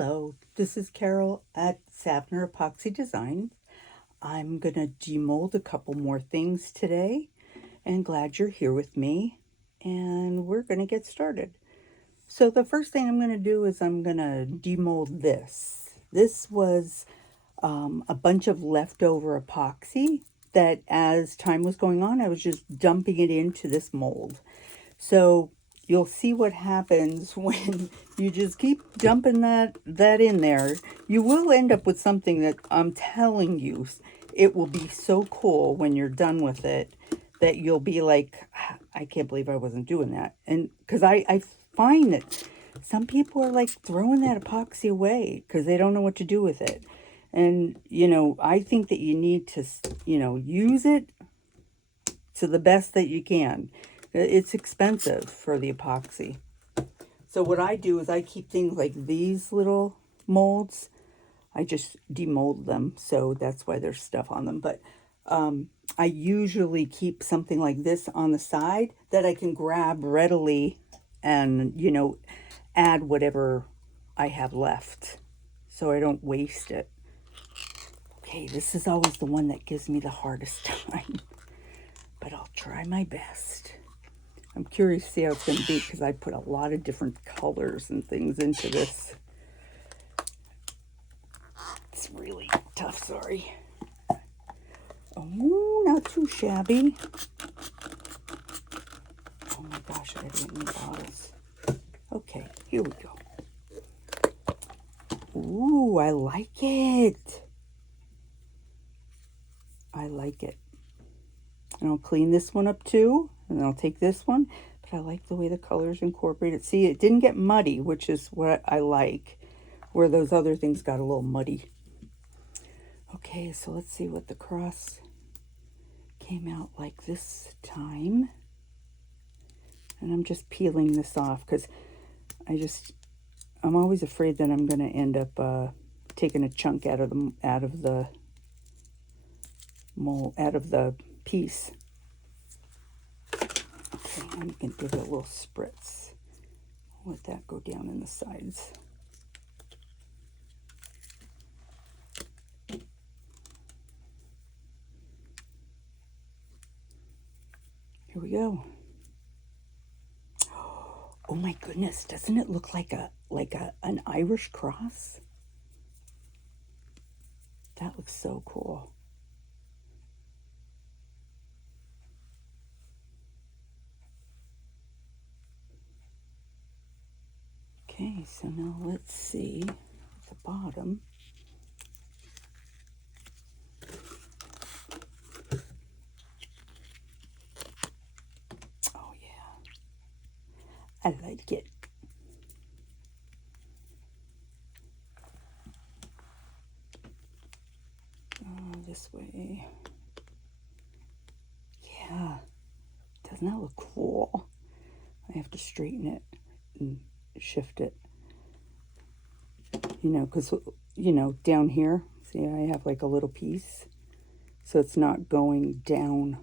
Hello, this is Carol at Safner Epoxy Designs. I'm going to demold a couple more things today and glad you're here with me, and we're going to get started. So the first thing I'm going to do is I'm going to demold this. This was a bunch of leftover epoxy that as time was going on, I was just dumping it into this mold. So you'll see what happens when you just keep dumping that in there. You will end up with something that I'm telling you, it will be so cool when you're done with it that you'll be like, I can't believe I wasn't doing that. And because I find that some people are like throwing that epoxy away because they don't know what to do with it. And, I think that you need to, use it to the best that you can. It's expensive for the epoxy. So what I do is I keep things like these little molds. I just demold them, so that's why there's stuff on them. But I usually keep something like this on the side that I can grab readily and, add whatever I have left so I don't waste it. Okay, this is always the one that gives me the hardest time, but I'll try my best. I'm curious to see how it's going to be because I put a lot of different colors and things into this. It's really tough, sorry. Oh, not too shabby. Oh my gosh, I didn't need bottles. Okay, here we go. Ooh, I like it. I like it. And I'll clean this one up too. And I'll take this one. But I like the way the colors incorporated. See, it didn't get muddy, which is what I like. Where those other things got a little muddy. Okay, so let's see what the cross came out like this time. And I'm just peeling this off because I'm always afraid that I'm going to end up taking a chunk out of the mold, out of the piece. Okay, I'm going to give it a little spritz. Let that go down in the sides. Here we go. Oh my goodness, doesn't it look like an Irish cross? That looks so cool. Okay, so now let's see at the bottom. Oh yeah, I like it. This way. Yeah, doesn't that look cool? I have to straighten it and shift it. Because, down here, see, I have like a little piece. So it's not going down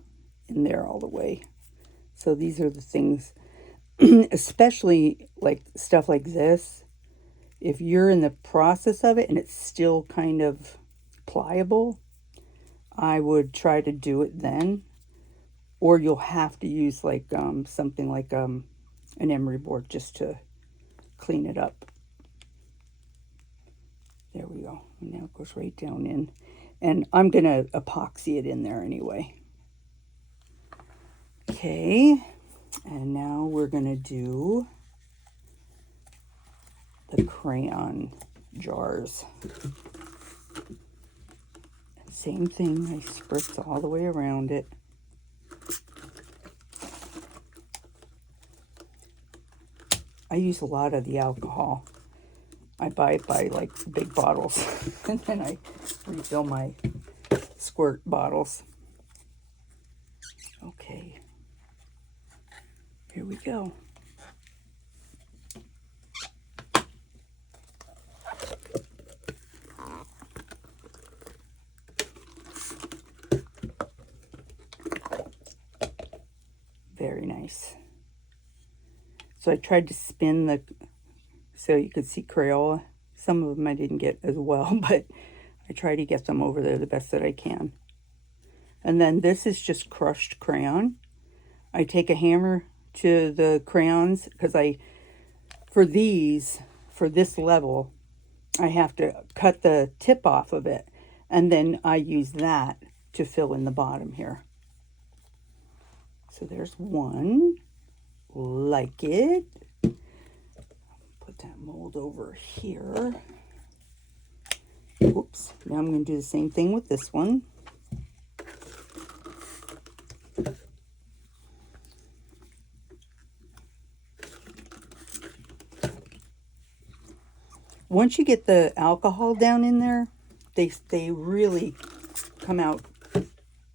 in there all the way. So these are the things, especially like stuff like this. If you're in the process of it and it's still kind of pliable, I would try to do it then. Or you'll have to use like something like an emery board just to clean it up. There we go. And now it goes right down in. And I'm going to epoxy it in there anyway. Okay. And now we're going to do the crayon jars. Same thing. I spritz all the way around it. I use a lot of the alcohol. I buy it by like big bottles and then I refill my squirt bottles. Okay, here we go. Very nice. So I tried to spin so you could see Crayola. Some of them I didn't get as well, but I try to get them over there the best that I can. And then this is just crushed crayon. I take a hammer to the crayons because for this level, I have to cut the tip off of it. And then I use that to fill in the bottom here. So there's one. Like it. Put that mold over here. Oops. Now I'm going to do the same thing with this one. Once you get the alcohol down in there, they really come out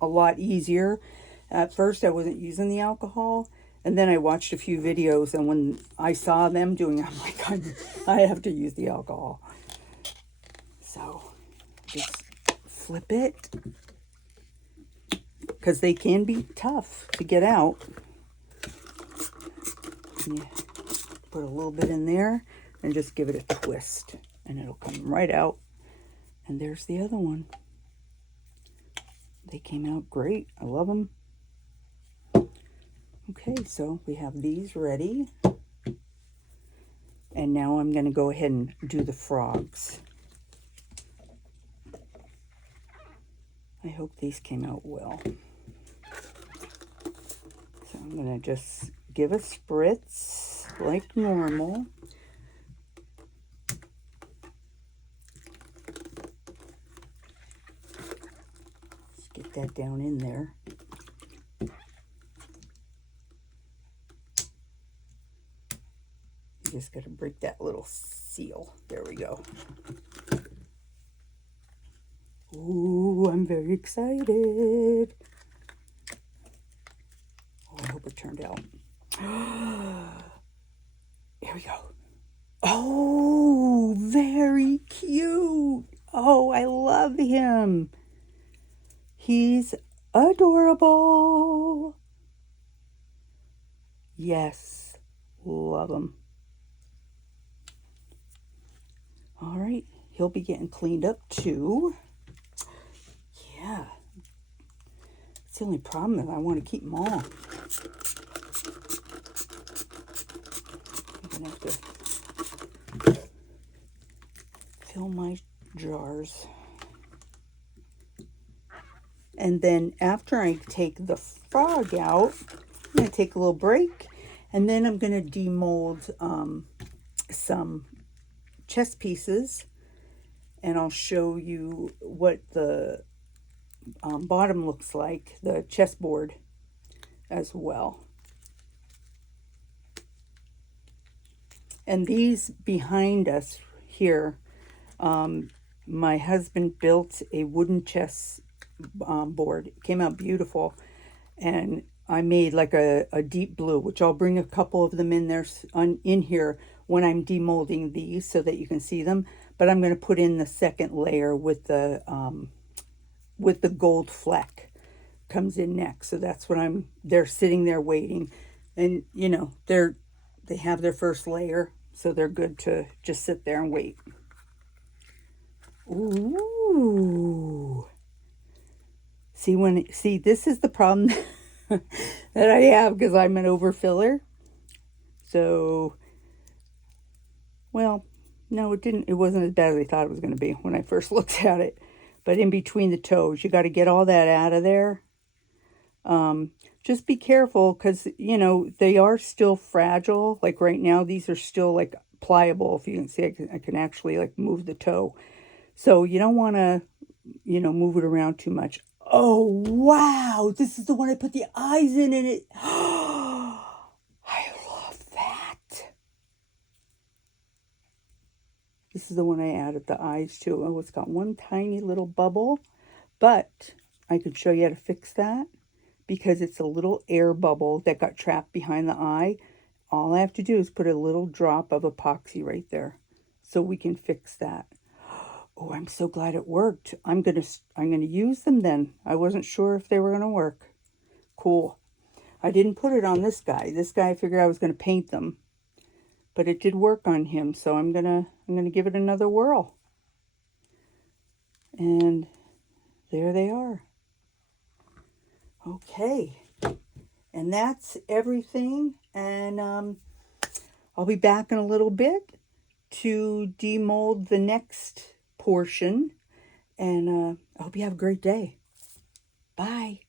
a lot easier. At first, I wasn't using the alcohol, and then I watched a few videos, and when I saw them doing it, I'm like, I have to use the alcohol. So, just flip it, because they can be tough to get out. And you put a little bit in there, and just give it a twist, and it'll come right out. And there's the other one. They came out great. I love them. Okay, so we have these ready. And now I'm going to go ahead and do the frogs. I hope these came out well. So I'm going to just give a spritz like normal. Just get that down in there. You just got to break that little seal. There we go. Ooh, I'm very excited. Oh, I hope it turned out. Here we go. Oh, very cute. Oh, I love him. He's adorable. Yes, love him. All right, he'll be getting cleaned up too. Yeah. It's the only problem is I want to keep them all. I'm going to have to fill my jars. And then after I take the frog out, I'm going to take a little break. And then I'm going to demold some chess pieces. And I'll show you what the bottom looks like, the chessboard as well. And these behind us here, my husband built a wooden chess board. It came out beautiful, and I made like a deep blue, which I'll bring a couple of them in there in here when I'm demolding these so that you can see them. But I'm going to put in the second layer with the gold fleck comes in next. So that's what they're sitting there waiting, and you know they have their first layer, so they're good to just sit there and wait. Ooh. See, this is the problem that I have because I'm an overfiller. So, well, no, it wasn't as bad as I thought it was going to be when I first looked at it. But in between the toes, you got to get all that out of there. Just be careful because, you know, they are still fragile. Like right now, these are still like pliable. If you can see, I can actually like move the toe. So you don't want to, you know, move it around too much. Oh, wow. This is the one I put the eyes in and it. I love that. This is the one I added the eyes to. Oh, it's got one tiny little bubble, but I could show you how to fix that because it's a little air bubble that got trapped behind the eye. All I have to do is put a little drop of epoxy right there so we can fix that. Oh, I'm so glad it worked. I'm gonna use them then. I wasn't sure if they were gonna work. Cool. I didn't put it on this guy. This guy I figured I was gonna paint them. but it did work on him, so I'm gonna give it another whirl. And there they are. Okay, and that's everything. And I'll be back in a little bit to demold the next portion. And I hope you have a great day. Bye.